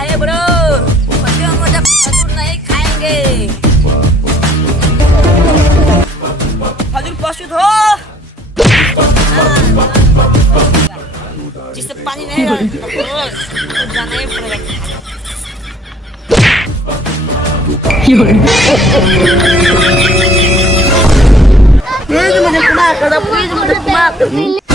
अरे ब्रो खजूर नहीं खाएंगे खजूर प्रस्तुत हो जिससे पानी नहीं जाना ही पड़ेगा प्लीज मुझे क्षमा कर दो प्लीज मुझे क्षमा